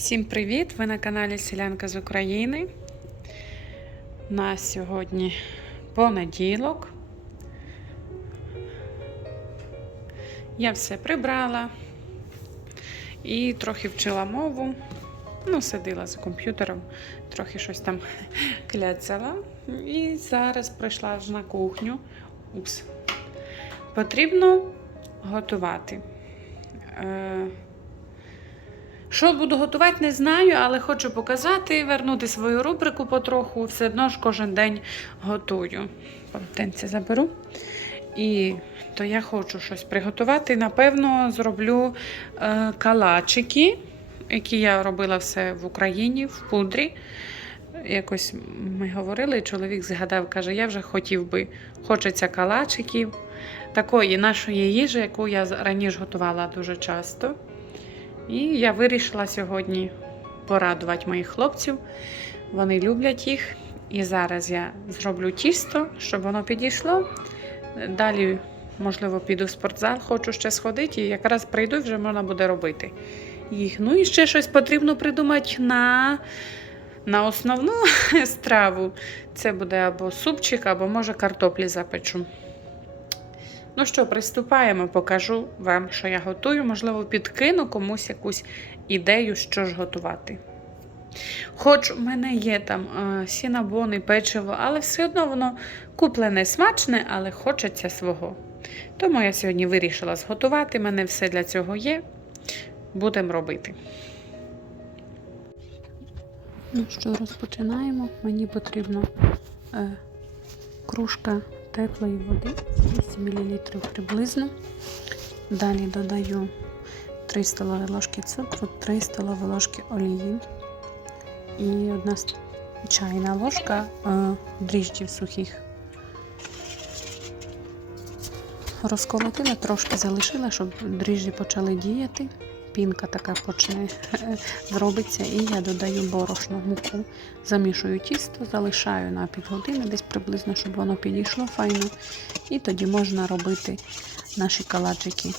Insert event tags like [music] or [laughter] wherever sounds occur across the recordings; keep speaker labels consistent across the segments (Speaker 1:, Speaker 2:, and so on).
Speaker 1: Всім привіт! Ви на каналі Селянка з України. На сьогодні понеділок. Я все прибрала і трохи вчила мову. Ну, сиділа за комп'ютером, трохи щось там [laughs] кляцала. І зараз прийшла ж на кухню. Упс. Потрібно готувати. Е, що буду готувати, не знаю, але хочу показати, вернути свою рубрику потроху. Все одно ж кожен день готую. Полотенце заберу. І то я хочу щось приготувати. Напевно, зроблю е, калачики, які я робила все в Україні, в пудрі. Якось ми говорили, і чоловік згадав, каже, я вже хотів би, хочеться калачиків, такої нашої їжі, яку я раніше готувала дуже часто. І я вирішила сьогодні порадувати моїх хлопців. Вони люблять їх. І зараз я зроблю тісто, щоб воно підійшло. Далі, можливо, піду в спортзал, хочу ще сходити, і якраз прийду і вже можна буде робити їх. Ну і ще щось потрібно придумати на, на основну [laughs] страву. Це буде або супчик, або може картоплі запечу. Ну що, приступаємо, покажу вам, що я готую. Можливо, підкину комусь якусь ідею, що ж готувати. Хоч в мене є там е, сінабони, печиво, але все одно воно куплене смачне, але хочеться свого. Тому я сьогодні вирішила зготувати. У мене все для цього є. Будемо робити. Ну що, розпочинаємо. Мені потрібно е, кружка теплої води 200 мл приблизно. Далі додаю 3 столові ложки цукру, 3 столові ложки олії і 1 чайна ложка е, дріжджів сухих. Розколотила, трошки залишила, щоб дріжджі почали діяти. Пінка така почне зробиться, і я додаю борошно муку, замішую тісто, залишаю на півгодини, десь приблизно, щоб воно підійшло файно. І тоді можна робити наші калачики.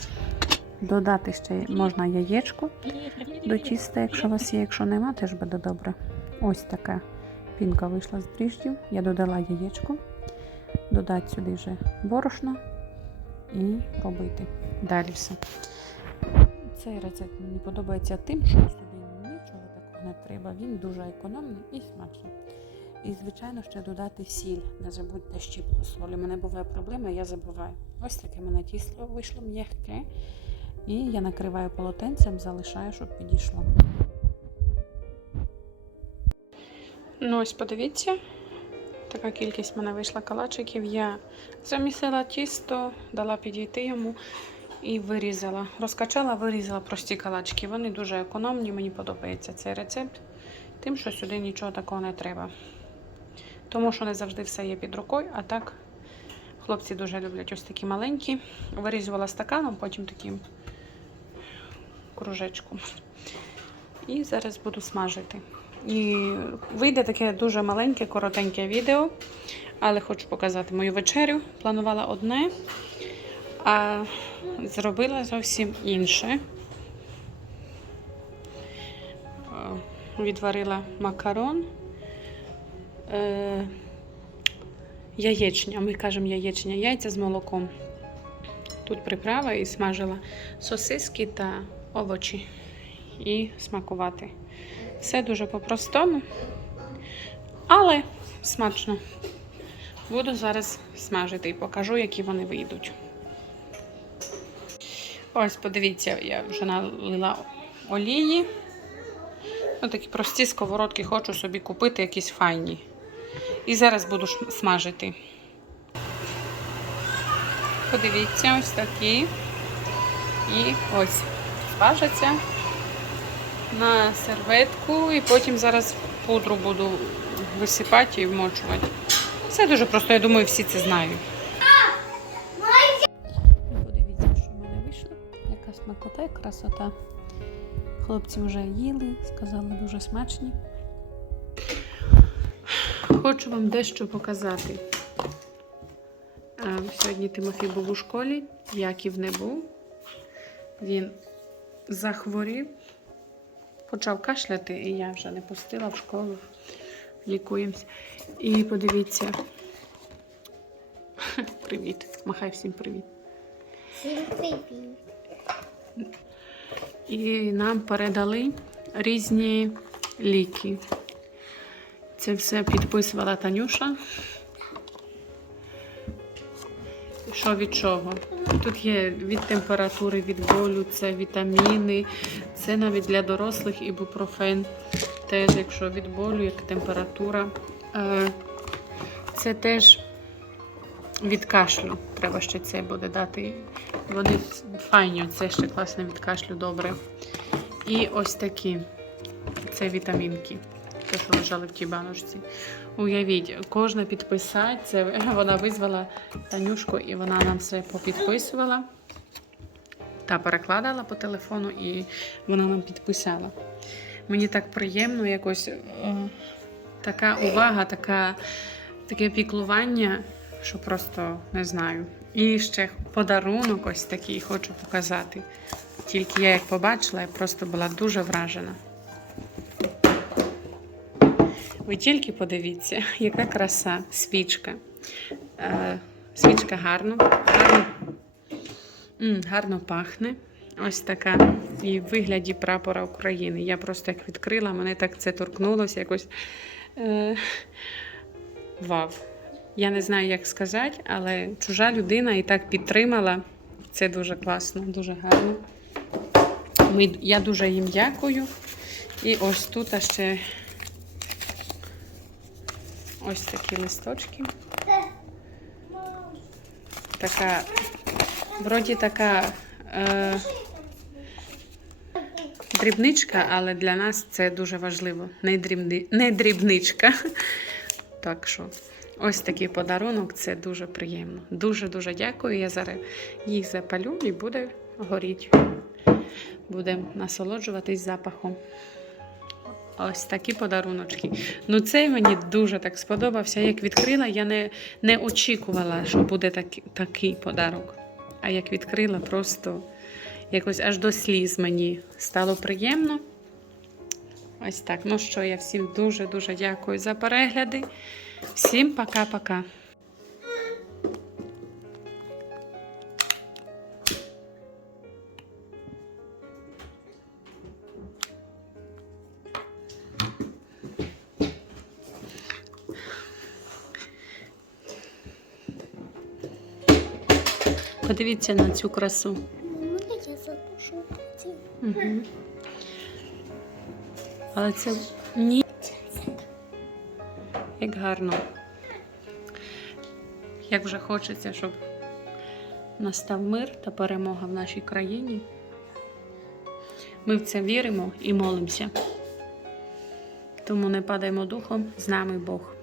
Speaker 1: Додати ще можна яєчко до тіста, якщо у вас є, якщо нема, теж буде добре. Ось така пінка вийшла з дріжджів. Я додала яєчко, додати сюди вже борошно і робити. Далі все. Цей рецепт мені подобається тим, що сюди нічого такого не треба. Він дуже економний і смачний. І, звичайно, ще додати сіль. Не забудьте щіпку солі. У мене буває проблема, я забуваю. Ось таке мене тісто вийшло м'яке. І я накриваю полотенцем, залишаю, щоб підійшло. Ну, ось подивіться. Така кількість в мене вийшла калачиків. Я замісила тісто, дала підійти йому і вирізала. Розкачала, вирізала прості калачки. Вони дуже економні, мені подобається цей рецепт, тим, що сюди нічого такого не треба. Тому що не завжди все є під рукою, а так хлопці дуже люблять ось такі маленькі. Вирізувала стаканом, потім таким кружечком. І зараз буду смажити. І вийде таке дуже маленьке, коротеньке відео, але хочу показати мою вечерю. Планувала одне, а зробила зовсім інше. Відварила макарон. Е, яєчня, ми кажемо яєчня, яйця з молоком. Тут приправа і смажила сосиски та овочі і смакувати. Все дуже по-простому, але смачно. Буду зараз смажити і покажу, які вони вийдуть. Ось, подивіться, я вже налила олії. Ось такі прості сковородки хочу собі купити, якісь файні. І зараз буду смажити. Подивіться, ось такі. І ось смажаться на серветку, і потім зараз пудру буду висипати і вмочувати. Все дуже просто, я думаю, всі це знають. Смакота красота. Хлопці вже їли, сказали дуже смачні. Хочу вам дещо показати. Сьогодні Тимофій був у школі, Яків не був. Він захворів. почав кашляти, і я вже не пустила в школу. Лікуємось. І подивіться. [laughs] Привіт. Махай всім привіт.
Speaker 2: Всім привіт.
Speaker 1: І нам передали різні ліки. Це все підписувала Танюша. Що від чого? Тут є від температури, від болю, це вітаміни, це навіть для дорослих ібупрофен. Теж, якщо від болю, як температура. Е, Це теж від кашлю. Треба ще це буде дати. Вони файні, це ще класно від кашлю добре. І ось такі. Це вітамінки. Те, що лежали в тій баночці. Уявіть, кожна підписать, це [laughs] вона визвала Танюшку і вона нам все попідписувала та перекладала по телефону, і вона нам підписала. Мені так приємно, якось е, така увага, така, таке піклування, що просто не знаю. І ще подарунок ось такий хочу показати. Тільки я як побачила, я просто була дуже вражена. Ви тільки подивіться, яка краса, свічка. Е, свічка гарно, гарно, гарно пахне. Ось така і в вигляді прапора України. Я просто як відкрила, мене так це торкнулося якось. Е, вау. Я не знаю, як сказати, але чужа людина і так підтримала. Це дуже класно, дуже гарно. Ми, я дуже їм дякую. І ось тут ще ось такі листочки. Така, вроді така е, дрібничка, але для нас це дуже важливо. Не, дрібни, не дрібничка. Так що, ось такий подарунок, це дуже приємно. Дуже-дуже дякую. Я зараз їх запалю і буде горіти. Будемо насолоджуватись запахом. Ось такі подаруночки. Ну, цей мені дуже так сподобався. Як відкрила, я не, не очікувала, що буде такі, такий подарок. А як відкрила, просто якось аж до сліз мені стало приємно. Ось так. Ну що, я всім дуже-дуже дякую за перегляди. Всім пока-пока. Подивіться на цю красу. Угу. Але це ні. Як гарно. Як вже хочеться, щоб настав мир та перемога в нашій країні. Ми в це віримо і молимося. Тому не падаймо духом, з нами Бог.